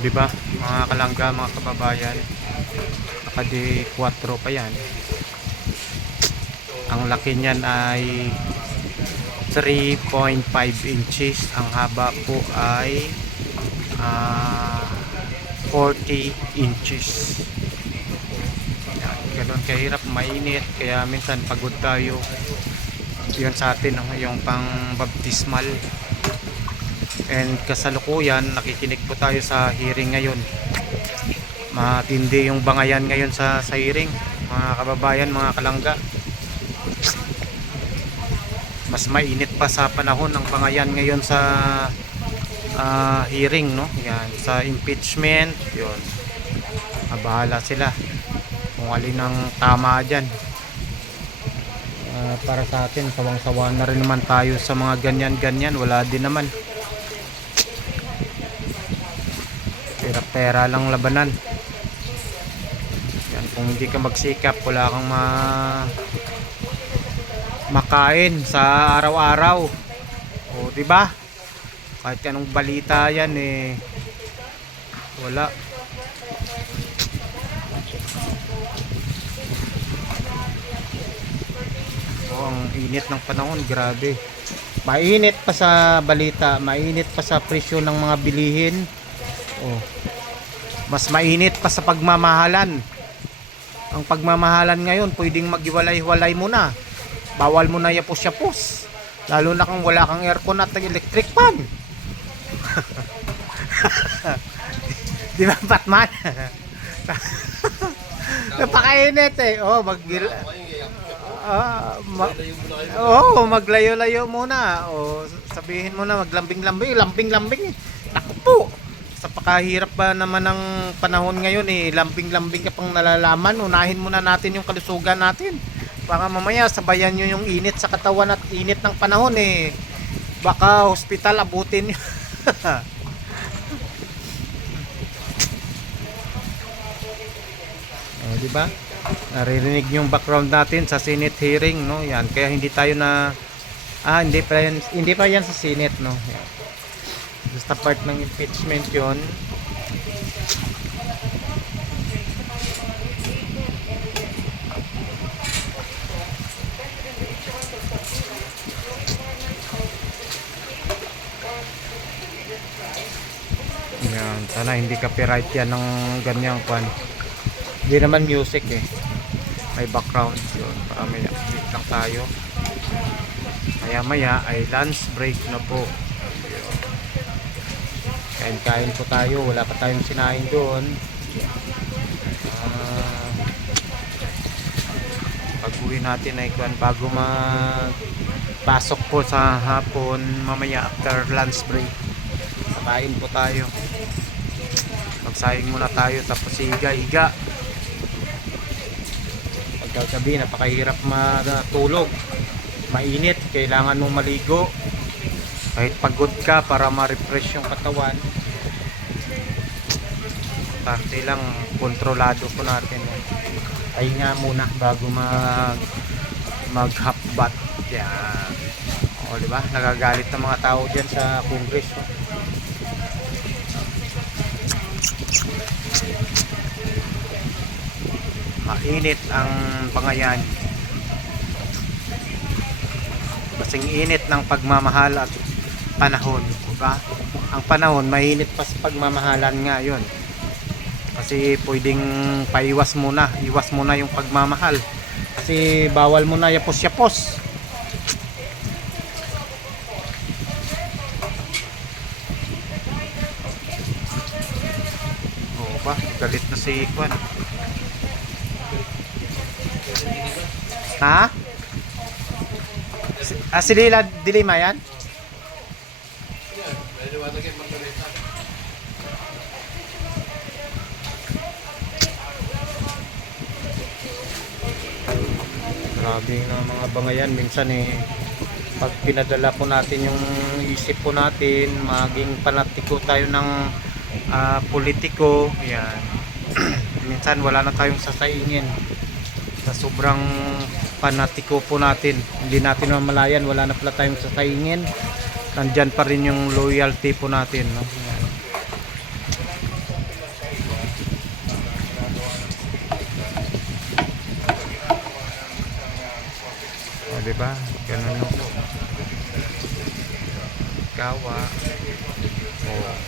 O, di ba? Mga kalangga, mga kababayan. Naka D4 pa yan. Ang laki niyan ay 3.5 inches. Ang haba po ay 40 inches. Yan, ganun kahirap, mainit. Kaya minsan pagod tayo. Yun sa atin, yung pang baptismal. And kasalukuyan, nakikinig po tayo sa hearing ngayon. Matindi yung bangayan ngayon sa hearing, mga kababayan, mga kalangga. Mas mainit pa sa panahon ng bangayan ngayon sa hearing, no? Yan, sa impeachment, yun. Bahala sila kung alin ang tama dyan. Para sa atin, sawang-sawa na rin naman tayo sa mga ganyan-ganyan. Wala din naman. Pera-pera lang labanan. Yan, kung hindi ka magsikap, wala kang makain sa araw-araw. O, di ba? Kahit anong balita yan eh, wala. Oh, ang init ng panahon, grabe. Mainit pa sa balita, mainit pa sa presyo ng mga bilihin. Oh. Mas mainit pa sa pagmamahalan. Ang pagmamahalan ngayon, pwedeng maghiwalay-hiwalay mo na. Bawal mo na yapos-yapos. Lalo na kung wala kang aircon at electric fan. Di ba, Batman? Napakainit eh. Oh, maglayo-layo muna. Oh, sabihin mo na maglambing-lambing, lambing-lambing eh. Naku po. Sa pakahirap ba naman ng panahon ngayon eh, lambing-lambing ka pang nalalaman. Unahin muna natin yung kalusugan natin. Baka mamaya sabayan nyo yung init sa katawan at init ng panahon eh. Baka hospital abutin nyo. Oh, di ba? Naririnig yung background natin sa Senate hearing, no? Yan, kaya hindi tayo na hindi pa yan sa Senate, no? Yan. Basta part ng impeachment 'yon. Yan, sana hindi copyright yan ng ganyang kwan. Hindi naman music eh. May background yun. Para may update lang tayo. Maya maya ay lunch break na po. Kain-kain po tayo. Wala pa tayong sinain doon. Pag-uwi natin ay kwan bago magpasok po sa hapon. Mamaya after lunch break. Kain po tayo. Magsayang muna tayo tapos higa-higa. Pagkagabi napakahirap matulog. Mainit, kailangan mong maligo. Kahit pagod ka para ma-refresh yung katawan. Parte lang kontrolado po natin. Pahinga muna bago mag-half bath. Yan. O, di ba? Nagagalit ng mga tao diyan sa Congress. Mainit ang pangayan. Kasing init ng pagmamahal at panahon, diba? Ang panahon mainit pa sa pagmamahalan nga 'yon. Kasi pwedeng paiwas muna, iwas muna yung pagmamahal. Kasi bawal mo na yapos-yapos. Oo ba? Galit na si Kwan. Ha? Si Lila Dilima yan? Grabe na mga bangayan. Minsan eh, pag pinadala po natin yung isip po natin, maging panatiko tayo ng politiko, yan. Minsan wala na tayong sasaingin. Sa sobrang panatiko po natin, hindi natin mamalayan, wala na pala tayong sasaingin. Nandyan pa rin yung loyalty po natin, no? Yan. di ba? Ganun po. Gawa. Oh.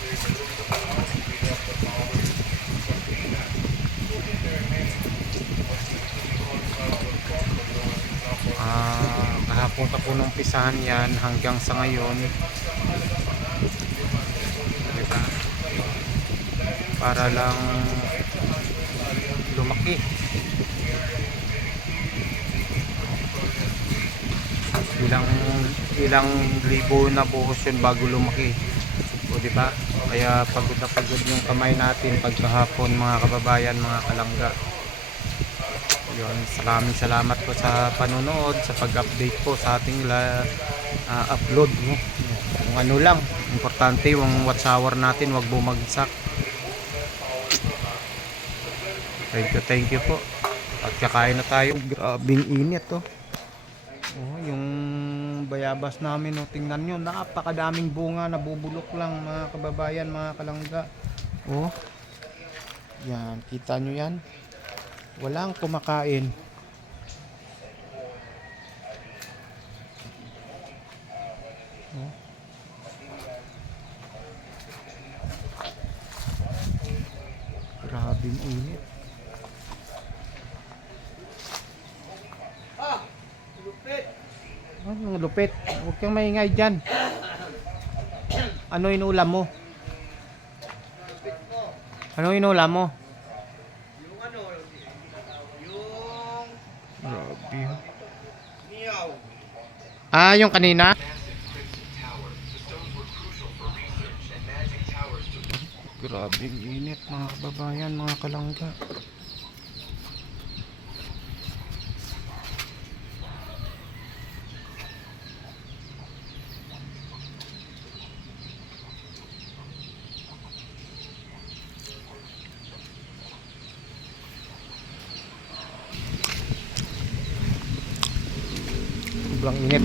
Kahapon pa po nung pisahan yan hanggang sa ngayon, diba? Para lang lumaki. Ilang libo na buhos yun bago lumaki. O diba? Kaya pagod na pagod yung kamay natin pagkahapon, mga kababayan, mga kalangga. Yun, salamat po sa panonood, sa pag-update po sa ating upload, no? Kung ano lang, importante yung watch hour natin wag bumagsak. Thank you po. At kakain na tayo. Grabing init, oh. Oh, yung bayabas namin, oh, tingnan nyo, napakadaming bunga, nabubulok lang, mga kababayan, mga kalangga. Oh, yan, kita nyo yan, walang kumakain. Oh. Grabing init. Anong lupit? Huwag kang maingay dyan. Ano inulam mo? Ano inulam mo? Yung ano, yung Grabe. niyaw. Yung kanina? Grabing init, mga kababayan, mga kalangga. Sobrang init.